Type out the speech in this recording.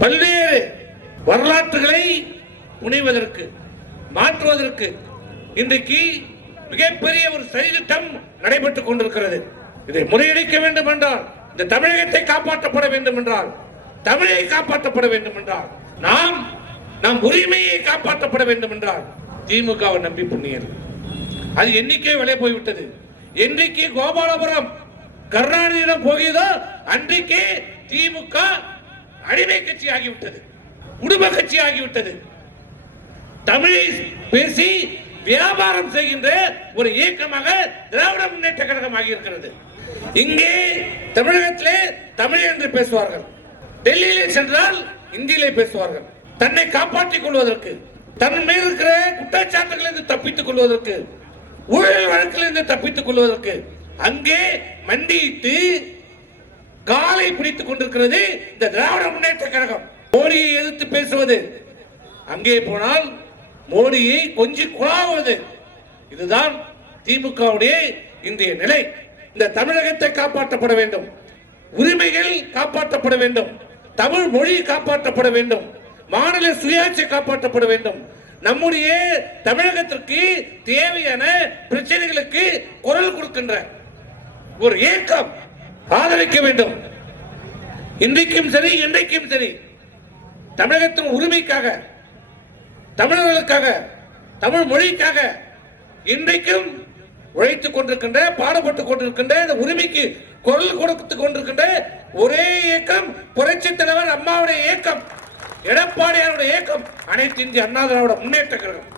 பல்வேறு வரலாற்றுகளை புனைவதற்கு மாற்றுவதற்கு இன்றைக்கு மிகப்பெரிய ஒரு சதித்திட்டம் நடைபெற்றுக் கொண்டிருக்கிறது. இதை முறியடிக்க வேண்டும் என்றால் இந்த தமிழகத்தை காப்பாற்றப்பட வேண்டும் என்றால் தமிழை காப்பாற்றப்பட வேண்டும் என்றால் நாம் நம் உரிமையை காப்பாற்றப்பட வேண்டும் என்றால் திமுகவை நம்பி புண்ணியது அது எண்ணிக்கை விலை போய்விட்டது. என்றைக்கு கோபாலபுரம் கருணாநிதியிடம் போகிறதோ அன்றைக்கு திமுக அடிமை கட்சி ஆகிவிட்டது குடும்ப கட்சி ஆகிவிட்டது தமிழை பேசி வியாபாரம் செய்கின்ற ஒரு இயக்கமாக திராவிட முன்னேற்ற கழகம் ஆகியிருக்கிறது. இங்கே தமிழகத்திலே தமிழ் என்று பேசுவார்கள். டெல்லியிலே சென்றால் இந்தியிலே பேசுவார்கள். தன்னை காப்பாற்றிக் கொள்வதற்கு தன் மேல் இருக்கிற குற்றச்சாட்டுகளிலிருந்து தப்பித்துக் கொள்வதற்கு ஊழல் வழக்கிலிருந்து தப்பித்துக் கொள்வதற்கு அங்கே மண்டியிட்டு காலை பிடித்துக் கொண்டிருக்கிறது இந்த திராவிட முன்னேற்ற கழகம். மோடியை எதிர்த்து பேசுவது. அங்கே போனால் மோடியை கொஞ்சி குழாவது இதுதான் திமுகவுடைய இன்றைய நிலை. இந்த தமிழகத்தை காப்பாற்றப்பட வேண்டும். உரிமைகள் காப்பாற்றப்பட வேண்டும். தமிழ் மொழி காப்பாற்றப்பட வேண்டும். மாநில சுயாட்சி காப்பாற்றப்பட வேண்டும். நம்முடைய தமிழகத்திற்கு தேவையான பிரச்சனைகளுக்கு குரல் கொடுக்கின்ற ஒரு இயக்கம் ஆதரிக்க வேண்டும். இன்றைக்கும் சரி இன்றைக்கும் சரி. தமிழகத்தின் உரிமைக்காக தமிழர்களுக்காக தமிழ் மொழிக்காக இன்றைக்கும் உழைத்துக் கொண்டிருக்கின்ற பாடுபட்டுக் கொண்டிருக்கின்ற இந்த உரிமைக்கு குரல் கொடுத்து கொண்டிருக்கின்ற ஒரே இயக்கம் புரட்சி தலைவர் அம்மாவுடைய இயக்கம் எடப்பாடியாருடைய இயக்கம் அனைத்து இந்திய அண்ணா திராவிட முன்னேற்ற கழகம்.